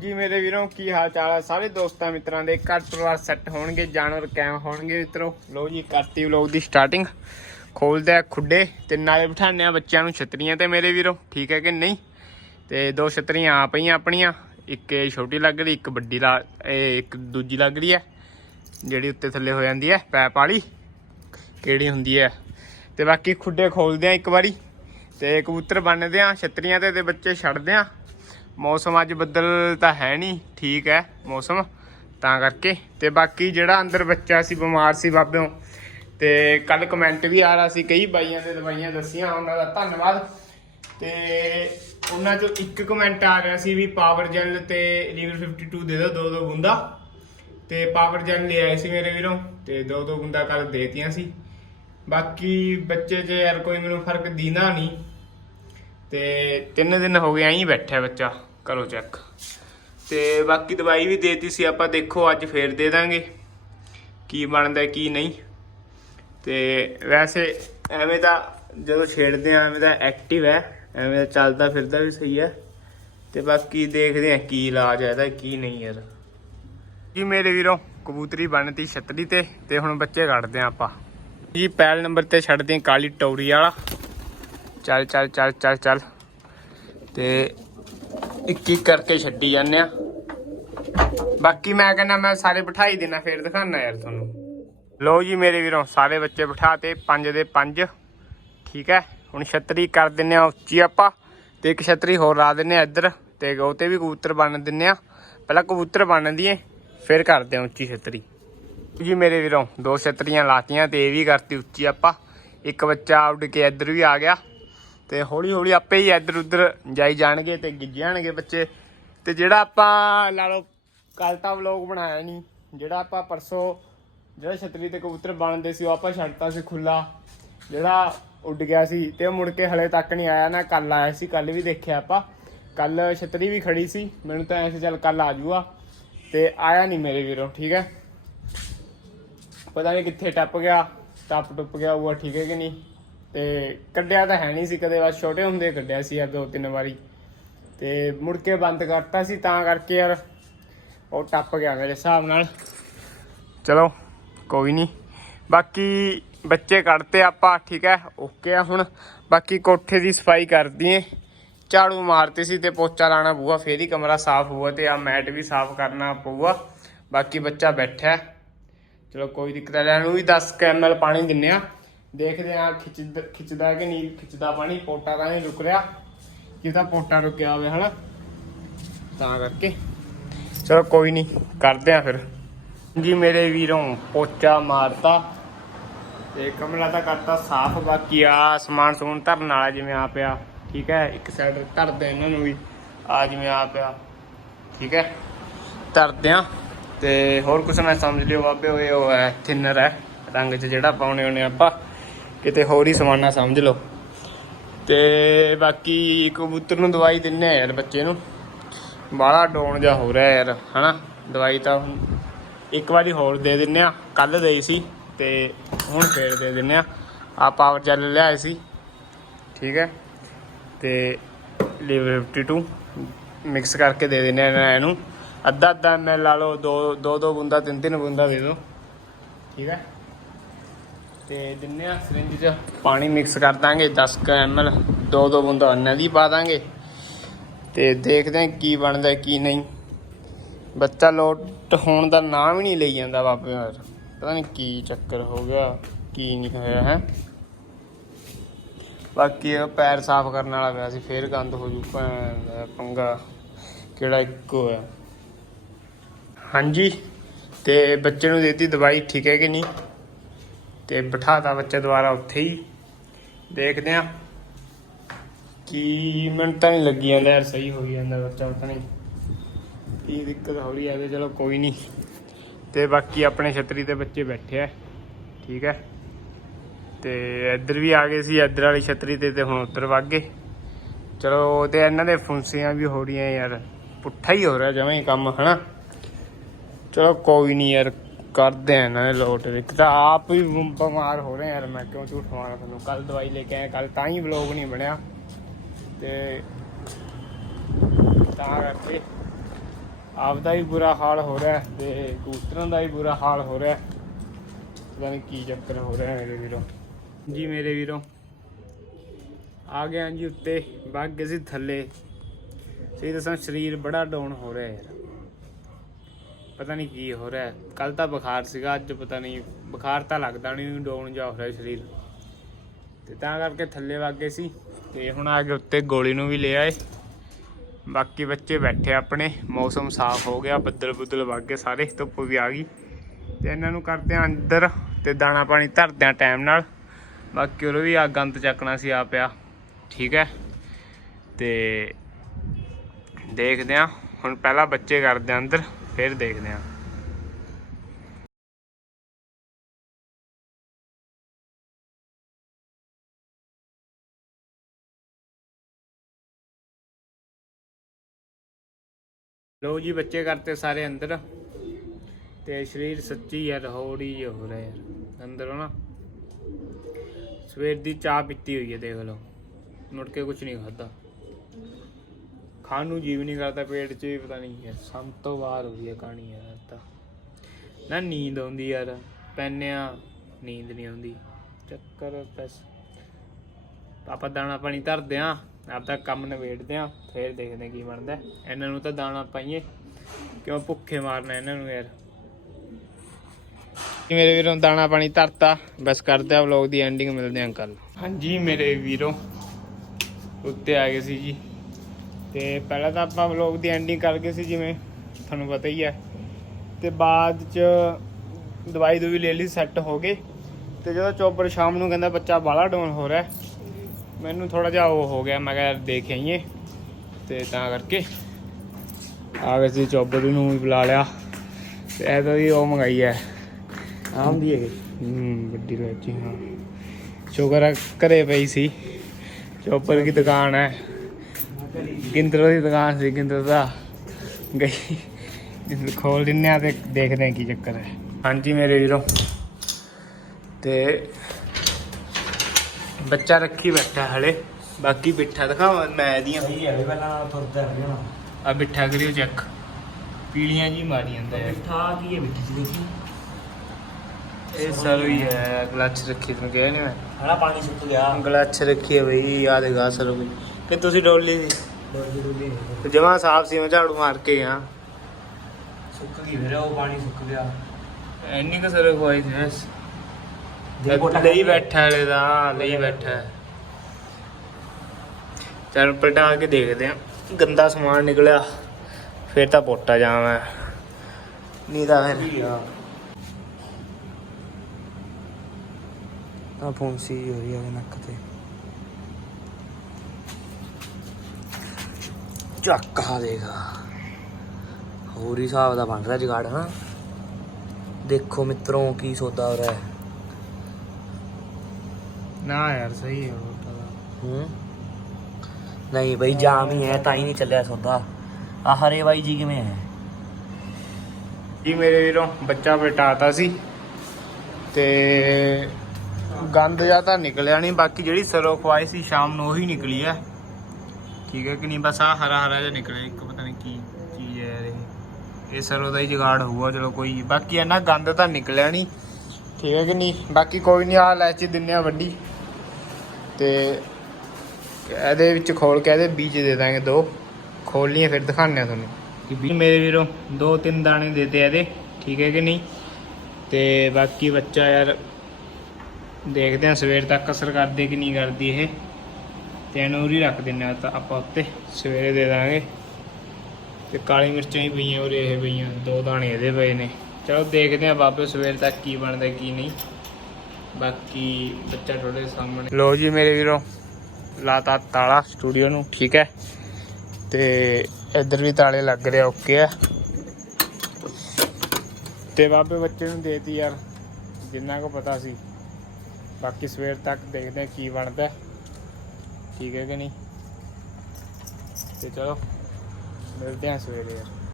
ਜੀ ਮੇਰੇ ਵੀਰੋ, ਕੀ ਹਾਲ ਚਾਲ ਹੈ ਸਾਰੇ ਦੋਸਤਾਂ ਮਿੱਤਰਾਂ ਦੇ ਘਰ ਪਰਿਵਾਰ ਸੈੱਟ ਹੋਣਗੇ, ਜਾਨਵਰ ਕਾਇਮ ਹੋਣਗੇ ਮਿੱਤਰੋ। ਲੋ ਜੀ, ਕਰਤੀ ਵਲੋਗ ਦੀ ਸਟਾਰਟਿੰਗ ਖੋਲਦੇ ਆ ਖੁੱਡੇ ਤੇ ਨਾਲੇ ਬਿਠਾਣੇ ਆ ਬੱਚਿਆਂ ਨੂੰ ਛਤਰੀਆਂ ਤੇ ਮੇਰੇ ਵੀਰੋ, ਠੀਕ ਹੈ ਕਿ ਨਹੀਂ? ਤੇ ਦੋ ਛਤਰੀਆਂ ਆ ਪਈਆਂ ਆਪਣੀਆਂ, ਇੱਕ ਇਹ ਛੋਟੀ ਲੱਗ ਰਹੀ ਇੱਕ ਵੱਡੀ ਲਾ, ਇਹ ਇੱਕ ਦੂਜੀ ਲੱਗ ਰਹੀ ਹੈ, ਜਿਹੜੀ ਉੱਤੇ ਥੱਲੇ ਹੋ ਜਾਂਦੀ ਹੈ, ਪੈਪ ਵਾਲੀ, ਕਿਹੜੀ ਹੁੰਦੀ ਹੈ। ਤੇ ਬਾਕੀ ਖੁੱਡੇ ਖੋਲਦੇ ਆ ਇੱਕ ਵਾਰੀ, ਤੇ ਕਬੂਤਰ ਬੰਨਦੇ ਆ ਛਤਰੀਆਂ ਤੇ ਤੇ ਬੱਚੇ ਛੱਡਦੇ ਆ। ਮੌਸਮ ਅੱਜ ਬੱਦਲ ਤਾਂ ਹੈ ਨਹੀਂ, ਠੀਕ ਹੈ ਮੌਸਮ, ਤਾਂ ਕਰਕੇ। ਤੇ ਬਾਕੀ ਜਿਹੜਾ ਅੰਦਰ ਬੱਚਾ ਸੀ, ਬਿਮਾਰ ਸੀ ਬਾਬਿਓ, ਤੇ ਕੱਲ ਕਮੈਂਟ ਵੀ ਆ ਰਿਹਾ ਸੀ, ਕਈ ਬਾਈਆਂ ਤੇ ਦਵਾਈਆਂ ਦੱਸੀਆਂ, ਉਹਨਾਂ ਦਾ ਧੰਨਵਾਦ। ਤੇ ਉਹਨਾਂ ਚੋਂ ਇੱਕ ਕਮੈਂਟ ਆ ਰਿਹਾ ਸੀ ਵੀ ਪਾਵਰ ਜੈਲ ਤੇ ਲੀਵਰ 52 ਦੇ ਦਿਓ, ਦੋ ਦੋ ਬੂੰਦਾ। ਤੇ ਪਾਵਰ ਜੈਲ ਲੈ ਆਏ ਸੀ ਮੇਰੇ ਵੀਰੋਂ, ਤੇ ਦੋ ਦੋ ਬੂੰਦਾ ਕੱਲ ਦੇਤੀਆਂ ਸੀ। ਬਾਕੀ ਬੱਚੇ ਜੇ ਯਾਰ ਕੋਈ ਮੈਨੂੰ ਫ਼ਰਕ ਦੀਨਾ ਨਹੀਂ ਤੇ ਤਿੰਨ ਦਿਨ ਹੋ ਗਏ ਐਂ ਬੈਠਾ ਬੱਚਾ ਕਰੋ ਚੈੱਕ। ਤੇ ਬਾਕੀ ਦਵਾਈ ਵੀ ਦੇਤੀ ਸੀ, ਆਪਾਂ ਦੇਖੋ ਅੱਜ ਫੇਰ ਦੇ ਦਾਂਗੇ, ਕੀ ਬਣਦਾ, ਕੀ ਨਹੀਂ। ਤੇ ਵੈਸੇ ਐਵੇਂ ਤਾਂ ਜਦੋਂ ਛੇੜਦੇ ਆ ਐਵੇਂ ਤਾਂ ਐਕਟਿਵ ਹੈ, ਐਵੇਂ ਤਾਂ ਚੱਲਦਾ ਫਿਰਦਾ ਵੀ ਸਹੀ ਹੈ। ਤੇ ਬਾਕੀ ਦੇਖਦੇ ਆ ਕੀ ਇਲਾਜ ਹੈ ਇਹਦਾ, ਕੀ ਨਹੀਂ ਯਾਰ। ਜੀ ਮੇਰੇ ਵੀਰੋ, ਕਬੂਤਰੀ ਬਣਤੀ ਛਤਰੀ ਤੇ ਤੇ ਹੁਣ ਬੱਚੇ ਕੱਢਦੇ ਆ ਆਪਾਂ। ਜੀ ਪਹਿਲ ਨੰਬਰ ਤੇ ਛੱਡਦੇ ਆ ਕਾਲੀ ਟੌਰੀ ਵਾਲਾ। ਚੱਲ ਚੱਲ ਚੱਲ ਚੱਲ ਚੱਲ। ਤੇ ਇੱਕ ਇੱਕ ਕਰਕੇ ਛੱਡੀ ਜਾਂਦੇ ਆ। ਬਾਕੀ ਮੈਂ ਕਹਿੰਦਾ ਮੈਂ ਸਾਰੇ ਬਿਠਾਈ ਦੇਣਾ, ਫੇਰ ਦਿਖਾਣਾ ਯਾਰ ਤੁਹਾਨੂੰ। ਲੋ ਜੀ ਮੇਰੇ ਵੀਰੋ, ਸਾਰੇ ਬੱਚੇ ਬਿਠਾਤੇ, ਪੰਜ ਦੇ ਪੰਜ। ਠੀਕ ਹੈ, ਹੁਣ ਛਤਰੀ ਕਰ ਦਿੰਨੇ ਆ ਉੱਚੀ ਆਪਾਂ, ਤੇ ਇੱਕ ਛਤਰੀ ਹੋਰ ਲਾ ਦਿੰਨੇ ਆ ਇੱਧਰ, ਤੇ ਉਹ ਤੇ ਵੀ ਕਬੂਤਰ ਬਣ ਦਿੰਨੇ ਆ। ਪਹਿਲਾਂ ਕਬੂਤਰ ਬੰਨ ਦੀਏ, ਫਿਰ ਕਰਦੇ ਆ ਉੱਚੀ ਛਤਰੀ। ਜੀ ਮੇਰੇ ਵੀਰੋ, ਦੋ ਛਤਰੀਆਂ ਲਾਤੀਆਂ ਤੇ ਇਹ ਵੀ ਕਰਤੀ ਉੱਚੀ ਆਪਾਂ। ਇੱਕ ਬੱਚਾ ਉੱਡ ਕੇ ਇੱਧਰ ਵੀ ਆ ਗਿਆ। ਤੇ ਹੌਲੀ ਹੌਲੀ ਆਪੇ ਹੀ ਇੱਧਰ ਉੱਧਰ ਜਾਈ ਜਾਣਗੇ ਤੇ ਗਿੱਜ ਜਾਣਗੇ ਬੱਚੇ। ਤੇ ਜਿਹੜਾ ਆਪਾਂ ਲਾ ਲਓ ਕੱਲ ਤਾਂ ਵਲੋਗ ਬਣਾਇਆ ਨਹੀਂ ਜਿਹੜਾ ਆਪਾਂ ਪਰਸੋਂ ਜਿਹੜਾ ਛਤਰੀ ਤੇ ਕਬੂਤਰ ਬਣਦੇ ਸੀ ਉਹ ਆਪਾਂ ਛੱਡਤਾ ਸੀ ਖੁੱਲਾ ਜਿਹੜਾ ਉੱਡ ਗਿਆ ਸੀ ਤੇ ਉਹ ਮੁੜ ਕੇ ਹਲੇ ਤੱਕ ਨਹੀਂ ਆਇਆ, ਨਾ ਕੱਲ ਆਇਆ ਸੀ ਕੱਲ ਵੀ ਦੇਖਿਆ ਆਪਾਂ। ਕੱਲ ਛਤਰੀ ਵੀ ਖੜੀ ਸੀ, ਮੈਨੂੰ ਤਾਂ ਐਸੇ ਚੱਲ ਕੱਲ ਆ ਜੂਗਾ। ਤੇ ਆਇਆ ਨਹੀਂ ਮੇਰੇ ਵੀਰੋ, ਠੀਕ ਹੈ? ਪਤਾ ਨਹੀਂ ਕਿੱਥੇ ਟੱਪ ਗਿਆ, ਟੱਪ ਟੁੱਪ ਗਿਆ ਉਹ ਠੀਕ ਹੈ ਕਿ ਨਹੀਂ? ਤੇ ਕੱਢਿਆ ਤਾਂ ਹੈ ਨਹੀਂ ਸੀ, ਕਦੇ ਬਸ ਛੋਟੇ ਹੁੰਦੇ ਕੱਢਿਆ ਸੀ ਯਾਰ, ਦੋ ਤਿੰਨ ਵਾਰੀ। ਤੇ ਮੁੜ ਕੇ ਬੰਦ ਕਰਤਾ ਸੀ ਤਾਂ ਕਰਕੇ ਯਾਰ, ਉਹ ਟੱਪ ਗਿਆ ਮੇਰੇ ਹਿਸਾਬ ਨਾਲ। ਚਲੋ, ਕੋਈ ਨਹੀਂ। ਬਾਕੀ ਬੱਚੇ ਕੱਢਤੇ ਆਪਾਂ, ਠੀਕ ਹੈ ਓਕੇ ਆ ਹੁਣ। ਬਾਕੀ ਕੋਠੇ ਦੀ ਸਫ਼ਾਈ ਕਰ ਦਈਏ। ਝਾੜੂ ਮਾਰਤੇ ਸੀ ਤੇ ਪੋਚਾ ਲਾਣਾ ਪਊਗਾ, ਫੇਰ ਹੀ ਕਮਰਾ ਸਾਫ਼ ਹੋਊਗਾ ਤੇ ਆ ਮੈਟ ਵੀ ਸਾਫ਼ ਕਰਨਾ ਪਊਗਾ। ਬਾਕੀ ਬੱਚਾ ਬੈਠਾ ਚਲੋ, ਕੋਈ ਦਿੱਕਤ ਨਹੀਂ, ਇਹਨੂੰ ਵੀ 10 ml ਪਾਣੀ ਦਿੰਨੇ ਆ। ਦੇਖਦੇ ਆ ਖਿੱਚਦਾ ਖਿੱਚਦਾ ਕਿ ਨਹੀਂ, ਖਿੱਚਦਾ ਪਾਣੀ, ਪੋਟਾ ਤਾਂ ਨਹੀਂ ਰੁਕ ਰਿਹਾ। ਜਿਹਦਾ ਪੋਟਾ ਰੁਕਿਆ ਹੋਵੇ, ਹਨਾ? ਤਾਂ ਕਰਕੇ। ਚਲੋ ਕੋਈ ਨਹੀਂ, ਕਰਦੇ ਆ ਫਿਰ। ਜੀ ਮੇਰੇ ਵੀਰੋਂ ਪੋਚਾ ਮਾਰਤਾ ਤੇ ਕਮਲਾ ਤਾਂ ਕਰਤਾ ਸਾਫ਼, ਬਾਕੀ ਆ ਸਮਾਨ ਸਮੂਨ ਧਰਨ ਵਾਲਾ ਜਿਵੇਂ ਆ ਪਿਆ, ਠੀਕ ਹੈ? ਇੱਕ ਸਾਈਡ ਧਰਦੇ ਇਹਨਾਂ ਨੂੰ ਵੀ, ਆ ਜਿਵੇਂ ਆ ਪਿਆ, ਠੀਕ ਹੈ? ਧਰਦੇ ਆ ਤੇ ਹੋਰ ਕੁਛ ਨਾ ਸਮਝ ਲਿਓ ਬਾਬੇ, ਉਹ ਹੈ ਥਿਨਰ ਹੈ, ਰੰਗ 'ਚ ਜਿਹੜਾ ਪਾਉਣੇ ਹੋਣੇ ਆਪਾਂ। ਕਿਤੇ ਹੋਰ ਹੀ ਸਮਾਨਾ ਸਮਝ ਲਓ। ਤੇ ਬਾਕੀ ਕਬੂਤਰ ਨੂੰ ਦਵਾਈ ਦਿੰਨੇ ਆ ਯਾਰ ਬੱਚੇ ਨੂੰ। ਬਾਹਲਾ ਡਾਊਨ ਜਾ ਹੋ ਰਿਹਾ ਯਾਰ, ਹਨਾ? ਦਵਾਈ ਤਾਂ ਹੁਣ ਇੱਕ ਵਾਰੀ ਹੋਰ ਦੇ ਦਿੰਨੇ ਆ ਕੱਲ ਦੇਈ ਸੀ ਤੇ ਹੁਣ ਫੇਰ ਦੇ ਦਿੰਨੇ ਆ। ਆ ਪਾਵਰ ਜੈਲ ਲਿਆਏ ਸੀ। ਠੀਕ ਹੈ? ਤੇ ਲੀਵਰ 52 ਮਿਕਸ ਕਰਕੇ ਦੇ ਦਿੰਨੇ ਆ ਇਹਨੂੰ ਅੱਧਾ ਅੱਧਾ ਐਮਐਲ ਲਾ ਲਓ, ਦੋ ਦੋ ਦੋ ਬੂੰਦਾ ਤਿੰਨ ਤਿੰਨ ਬੂੰਦਾ ਦੇ ਦਿਓ। ਠੀਕ ਹੈ? ਤੇ ਦਿੰਨੇ ਆ ਸਿਰਿੰਜ 'ਚ। ਪਾਣੀ ਮਿਕਸ ਕਰ ਦਾਂਗੇ 10 ਐਮਐਲ ਦੋ ਦੋ ਬੂੰਦਾ ਨਦੀ ਪਾ ਦਾਂਗੇ। ਤੇ ਦੇਖਦੇ ਆ ਕੀ ਬਣਦਾ, ਕੀ ਨਹੀਂ। ਬੱਚਾ ਲੋਟ ਹੋਣ ਦਾ ਨਾਮ ਹੀ ਨਹੀਂ ਲਈ ਜਾਂਦਾ ਬਾਬੇ ਯਾਰ। ਪਤਾ ਨਹੀਂ ਕੀ ਚੱਕਰ ਹੋ ਗਿਆ, ਕੀ ਨਹੀਂ ਹੋਇਆ, ਹੈ। ਬਾਕੀ ਇਹ ਪੈਰ ਸਾਫ਼ ਕਰਨ ਵਾਲਾ ਪਿਆ ਸੀ, ਫੇਰ ਗੰਦ ਹੋ ਜੂ ਭੈਣ ਦਾ ਪੰਗਾ। ਕਿਹੜਾ ਇੱਕੋ ਹੈ ਹਾਂਜੀ, ਤੇ ਬੱਚੇ ਨੂੰ ਦੇਤੀ ਦਵਾਈ, ਠੀਕ ਹੈ ਕਿ ਨਹੀਂ? ਤੇ ਬਿਠਾਤਾ ਬੱਚਾ ਦੁਬਾਰਾ ਉੱਥੇ ਹੀ। ਦੇਖਦੇ ਆ ਕੀ ਮੈਨੂੰ ਨਹੀਂ ਲੱਗੀ ਜਾਂਦਾ ਯਾਰ ਸਹੀ ਹੋ ਜਾਂਦਾ ਬੱਚਾ ਪਤਾ ਨਹੀਂ। ਕੀ ਦਿੱਕਤ ਹੋ ਰਹੀ ਹੈ ਚਲੋ ਕੋਈ ਨਹੀਂ। ਤੇ ਬਾਕੀ ਆਪਣੇ ਛਤਰੀ ਤੇ ਬੱਚੇ ਬੈਠੇ ਆ, ਠੀਕ ਹੈ। ਤੇ ਇੱਧਰ ਵੀ ਆ ਗਏ ਸੀ, ਇੱਧਰ ਵਾਲੀ ਛਤਰੀ ਤੇ ਤੇ ਹੁਣ ਉੱਧਰ ਵਗ ਗਏ। ਚਲੋ ਤੇ ਇਹਨਾਂ ਦੇ ਫੁੰਸੀਆਂ ਵੀ ਹੋ ਰਹੀਆਂ ਯਾਰ, ਪੁੱਠਾ ਹੀ ਹੋ ਰਿਹਾ ਜਮਾਂ ਹੀ ਕੰਮ, ਹਨਾ। ਚਲੋ ਕੋਈ ਨਹੀਂ ਯਾਰ ਕਰਦੇ ਆ ਇਹਨਾਂ ਦੇ ਲੋਟ ਇੱਕ ਤਾਂ ਆਪ ਹੀ ਬਿਮਾਰ ਹੋ ਰਹੇ ਯਾਰ, ਮੈਂ ਕਿਉਂ ਝੂਠ ਮਾਰਾਂ ਤੁਹਾਨੂੰ? ਕੱਲ ਦਵਾਈ ਲੈ ਕੇ ਆਇਆ ਕੱਲ ਤਾਂ ਹੀ ਵਲੋਗ ਨਹੀਂ ਬਣਿਆ। ਤੇ ਤਾਂ ਕਰਕੇ ਆਪਦਾ ਵੀ ਬੁਰਾ ਹਾਲ ਹੋ ਰਿਹਾ ਹੈ ਤੇ ਕਬੂਤਰਾਂ ਦਾ ਵੀ ਬੁਰਾ ਹਾਲ ਹੋ ਰਿਹਾ ਪਤਾ ਨਹੀਂ ਕੀ ਚੱਕਰ ਹੋ ਰਿਹਾ ਮੇਰੇ ਵੀਰੋ। ਜੀ ਮੇਰੇ ਵੀਰੋ, ਆ ਗਏ ਹਾਂ ਜੀ ਉੱਤੇ ਵਗ ਗਏ ਸੀ ਥੱਲੇ। ਸਹੀ ਦੱਸਾਂ, ਸਰੀਰ ਬੜਾ ਡਾਊਨ ਹੋ ਰਿਹਾ ਯਾਰ। ਪਤਾ ਨਹੀਂ ਕੀ ਹੋ ਰਿਹਾ। ਕੱਲ ਤਾਂ ਬੁਖਾਰ ਸੀਗਾ, ਅੱਜ ਪਤਾ ਨਹੀਂ, ਬੁਖਾਰ ਤਾਂ ਲੱਗਦਾ ਨਹੀਂ ਡਾਊਨ ਜਾ ਹੋ ਰਿਹਾ ਸਰੀਰ। ਤੇ ਤਾਂ ਕਰਕੇ ਥੱਲੇ ਵਗ ਗਏ ਸੀ। ਤੇ ਹੁਣ ਆ ਕੇ ਉੱਤੇ ਗੋਲੀ ਨੂੰ ਵੀ ਲੈ ਆਏ। ਬਾਕੀ ਬੱਚੇ ਬੈਠੇ ਆਪਣੇ, ਮੌਸਮ ਸਾਫ਼ ਹੋ ਗਿਆ, ਬੱਦਲ ਬੁੱਦਲ ਵਗ ਗਏ ਸਾਰੇ, ਧੁੱਪ ਵੀ ਆ ਗਈ। ਤੇ ਇਹਨਾਂ ਨੂੰ ਕਰਦੇ ਆ ਅੰਦਰ ਤੇ ਦਾਣਾ ਪਾਣੀ ਧਰਦੇ ਆ ਟਾਈਮ ਨਾਲ। ਬਾਕੀ ਉਹ ਵੀ ਆ ਗੰਦ ਚੱਕਣਾ ਸੀ ਆ। ਪਿਆ ਠੀਕ ਹੈ। ਤੇ ਦੇਖਦੇ ਆ, ਹੁਣ ਪਹਿਲਾਂ ਬੱਚੇ ਕਰਦੇ ਆ ਅੰਦਰ। ਫਿਰ ਦੇਖਦੇ ਹਾਂ। ਲੋ ਜੀ, ਬੱਚੇ ਕਰਤੇ ਸਾਰੇ ਅੰਦਰ। ਤੇ ਸਰੀਰ ਸੱਚੀ ਯਾਰ ਹੌੜੀ ਜਿਹਾ ਹੋ ਰਿਹਾ ਯਾਰ, ਅੰਦਰੋਂ ਨਾ। ਸਵੇਰ ਦੀ ਚਾਹ ਪੀਤੀ ਹੋਈ ਹੈ, ਦੇਖ ਲਓ। ਮੁੜ ਕੇ ਕੁਝ ਨਹੀਂ ਖਾਦਾ ਖਾਣ ਨੂੰ ਜੀਵ ਨਹੀਂ ਕਰਦਾ ਪੇਟ 'ਚ ਵੀ ਪਤਾ ਨਹੀਂ ਯਾਰ ਸਮ ਤੋਂ ਬਾਹਰ ਹੋ ਰਹੀ ਹੈ ਕਹਾਣੀ ਯਾਰ, ਤਾਂ। ਨਾ ਨੀਂਦ ਆਉਂਦੀ ਯਾਰ, ਪੈਨਿਆ ਨੀਂਦ ਨਹੀਂ ਆਉਂਦੀ। ਚੱਕਰ ਬਸ ਪਾਪਾ ਦਾਣਾ ਪਾਣੀ ਧਰਦੇ ਆ, ਆਪਦਾ ਕੰਮ ਨਵੇੜਦੇ ਆ, ਫੇਰ ਦੇਖਦੇ ਆ ਕੀ ਬਣਦਾ। ਇਹਨਾਂ ਨੂੰ ਤਾਂ ਦਾਣਾ ਪਾਈਏ। ਕਿਉਂ ਭੁੱਖੇ ਮਾਰਨਾ ਇਹਨਾਂ ਨੂੰ ਯਾਰ। ਮੇਰੇ ਵੀਰੋਂ ਦਾਣਾ ਪਾਣੀ ਧਰਤਾ, ਬਸ ਕਰਦੇ ਆ ਵਲੌਗ ਦੀ ਐਂਡਿੰਗ ਮਿਲਦੇ ਆ ਕੱਲ ਹਾਂਜੀ ਮੇਰੇ ਵੀਰੋ। ਉੱਤੇ ਆ ਗਏ ਸੀ ਜੀ। ਤੇ ਪਹਿਲਾਂ ਤਾਂ ਆਪਾਂ ਵਲੌਗ ਦੀ ਐਂਡਿੰਗ ਕਰ ਗਏ ਸੀ ਜਿਵੇਂ ਤੁਹਾਨੂੰ ਪਤਾ ਹੀ ਹੈ। ਤੇ ਬਾਅਦ ਚ ਦਵਾਈ ਦੂਈ ਲੈ ਲਈ ਸੈੱਟ ਹੋ ਗਏ। ਤੇ ਜਦੋਂ ਚੋਪਰ ਸ਼ਾਮ ਨੂੰ ਕਹਿੰਦਾ ਬੱਚਾ ਬਾਲਾ ਡਾਊਨ ਹੋ ਰਿਹਾ ਮੈਨੂੰ ਥੋੜਾ ਜਿਹਾ ਉਹ ਹੋ ਗਿਆ ਮੈਂ ਕਿਹਾ ਦੇਖ ਆਈਏ। ਤੇ ਤਾਂ ਕਰਕੇ ਆ ਗਏ ਸੀ ਚੋਬਰ ਨੂੰ ਵੀ ਬੁਲਾ ਲਿਆ। ਤੇ ਇਹ ਤਾਂ ਵੀ ਉਹ ਮੰਗਾਈ ਹੈ। ਆਮ ਦੀ ਹੈ ਹੂੰ ਵੱਡੀ ਲੈਚੀ ਹਾਂ। ਸ਼ੁਕਰ ਹੈ ਘਰੇ ਪਈ ਸੀ। ਚੋਪਰ ਦੀ ਦੁਕਾਨ ਹੈ। ਗਿੰਦਰ ਦੀ ਦੁਕਾਨ ਸੀ ਗਿੰਦਰ ਦਾ। ਗਈ। ਜਿੰਦ ਖੋਲ ਦਿੰਨੇ ਆ ਤੇ ਦੇਖਦੇ ਆ ਕੀ ਚੱਕਰ ਹੈ। ਹਾਂਜੀ ਮੇਰੇ ਵੀਰੋ। ਤੇ ਬੱਚਾ ਰੱਖੀ ਬੈਠਾ ਹਲੇ। ਬਾਕੀ ਬਿੱਠਾ ਦਿਖਾਵਾਂ ਮੈਂ ਇਹਦੀਆਂ ਸਹੀ ਹੈ ਪਹਿਲਾਂ ਤੁਰਦਾ ਹੈ ਨਾ ਆ ਬਿੱਠਾ ਕਰਿਓ ਚੈੱਕ ਪੀਲੀਆਂ ਜੀ ਮਾਰੀ ਜਾਂਦਾ ਹੈ ਮਿੱਠਾ ਕੀ ਹੈ ਸੀ ਦੇਖੀ। ਇਹ ਸਰੋ ਹੀ ਹੈ ਗਲਾਚ ਰੱਖੀ ਤੁਹਾਨੂੰ ਕਿਹਾ ਨਹੀਂ ਮੈਂ। ਹਣਾ ਪਾਣੀ ਸੁੱਕ ਗਿਆ। ਗਲਾਚ ਰੱਖੀ ਹੈ ਬਈ ਯਾਦ ਹੈਗਾ ਸਰੋ ਕਿ ਤੁਸੀਂ ਡੋਲੀ? ਸੀ ਡੋਲੀ ਡੋਲੀ ਤੇ ਜਮਾ ਸਾਫ਼ ਸੀ ਮੈਂ ਝਾੜੂ ਮਾਰ ਕੇ ਆ। ਸੁੱਕ ਗਈ ਫਿਰ ਉਹ ਪਾਣੀ ਸੁੱਕ ਗਿਆ। ਇੰਨੀ ਕੁ ਸਰੋ ਖਵਾਈ ਸੀ ਲਈ ਬੈਠਾ ਹਲੇ ਦਾ ਲਈ ਬੈਠਾ। ਚੱਲ ਪਲਟਾ ਕੇ ਦੇਖਦੇ ਆ ਗੰਦਾ ਸਮਾਨ ਨਿਕਲਿਆ ਫਿਰ ਤਾਂ ਪੋਟਾ ਜਾਵਾਂ। ਨਹੀਂ ਤਾਂ ਫਿਰ। ਆ? ਆ ਫੋਂਸੀ ਹੋ ਰਹੀ ਹੈ ਨੱਕ ਤੇ। ਚੱਕ ਆ ਦੇਗਾ ਹੋਰ ਹੀ ਹਿਸਾਬ ਦਾ ਬਣ ਰਿਹਾ ਜਗਾੜ ਹਾਂ। ਦੇਖੋ ਮਿੱਤਰੋਂ ਕੀ ਸੌਦਾ ਹੋ ਰਿਹਾ ਨਾ ਯਾਰ ਸਹੀ ਹੈ ਦਾ ਹੂੰ? ਨਹੀਂ ਬਈ ਜਾਮ ਹੀ ਹੈ ਤਾਂ ਹੀ ਨਹੀਂ ਚੱਲਿਆ ਸੌਦਾ। ਆ ਹਰੇ ਬਾਈ ਜੀ ਕਿਵੇਂ ਹੈ? ਜੀ ਮੇਰੇ ਵੀਰੋਂ ਬੱਚਾ ਬਟਾਤਾ ਸੀ ਤੇ ਗੰਦ ਜਾਂ ਤਾਂ ਨਿਕਲਿਆ ਨਹੀਂ ਬਾਕੀ ਜਿਹੜੀ ਸਰੋਂ ਖਵਾਈ ਸੀ ਸ਼ਾਮ ਨੂੰ ਉਹੀ ਨਿਕਲੀ ਹੈ। ਠੀਕ ਹੈ ਕਿ ਨਹੀਂ? ਬਸ ਆ ਹਰਾ ਹਰਾ ਜਿਹਾ ਨਿਕਲਿਆ, ਇੱਕ ਪਤਾ ਨਹੀਂ ਕੀ ਚੀਜ਼ ਹੈ ਯਾਰ ਇਹ। ਇਹ ਸਰੋਂ ਦਾ ਹੀ ਜੁਗਾੜ ਹੋਊਗਾ, ਚਲੋ ਕੋਈ ਨੀ। ਬਾਕੀ ਇਹਨਾਂ ਗੰਦ ਤਾਂ ਨਿਕਲਿਆ ਨਹੀਂ ਠੀਕ ਹੈ ਕਿ ਨਹੀਂ? ਬਾਕੀ ਕੋਈ ਨਹੀਂ ਆ ਲੈਚੀ ਦਿੰਨੇ ਆ ਵੱਡੀ। ਤੇ ਇਹਦੇ ਵਿੱਚ ਖੋਲ ਕੇ ਇਹਦੇ ਬੀਜ ਦੇ ਦਾਂਗੇ ਦੋ। ਖੋਲਣੀਆਂ ਫਿਰ ਦਿਖਾਉਂਦੇ ਆ ਤੁਹਾਨੂੰ। ਕਿ ਵੀ ਮੇਰੇ ਵੀਰੋ, ਦੋ ਤਿੰਨ ਦਾਣੇ ਦੇਤੇ ਇਹਦੇ। ਠੀਕ ਹੈ ਕਿ ਨਹੀਂ? ਤੇ ਬਾਕੀ ਬੱਚਾ ਯਾਰ ਦੇਖਦੇ ਆ ਸਵੇਰ ਤੱਕ ਅਸਰ ਕਰਦੇ ਕਿ ਨਹੀਂ ਕਰਦੀ ਇਹ। ਤੇ ਇਹਨੂੰ ਉਰੀ ਰੱਖ ਦਿੰਨੇ ਆ ਤਾਂ ਆਪਾਂ ਉੱਤੇ ਸਵੇਰੇ ਦੇ ਦਾਂਗੇ। ਤੇ ਕਾਲੀ ਮਿਰਚਾਂ ਹੀ ਪਈਆਂ, ਉਰੇ ਇਹ ਪਈਆਂ, ਦੋ ਦਾਣੇ ਇਹਦੇ ਪਏ ਨੇ। ਚਲੋ ਦੇਖਦੇ ਆ ਬਾਬੇ ਸਵੇਰ ਤੱਕ ਕੀ ਬਣਦਾ, ਕੀ ਨਹੀਂ। ਬਾਕੀ ਬੱਚਾ ਤੁਹਾਡੇ ਸਾਹਮਣੇ। ਲੋ ਜੀ ਮੇਰੇ ਵੀਰੋ, ਲਾਤਾ ਤਾਲਾ ਸਟੂਡੀਓ ਨੂੰ, ਠੀਕ ਹੈ। ਤੇ ਇੱਧਰ ਵੀ ਤਾਲੇ ਲੱਗ ਰਹੇ ਓਕੇ ਆ। ਤੇ ਬਾਬੇ ਬੱਚੇ ਨੂੰ ਦੇਤੀ ਯਾਰ, ਜਿੰਨਾ ਕੋ ਪਤਾ ਸੀ। ਬਾਕੀ ਸਵੇਰ ਤੱਕ ਦੇਖਦੇ ਆ ਕੀ ਬਣਦਾ। ਹੈ। ਠੀਕ ਹੈ ਕਿ ਨਹੀਂ ਤੇ ਚਲੋ ਮਿਲਦੇ ਹਾਂ ਸਵੇਰੇ ਯਾਰ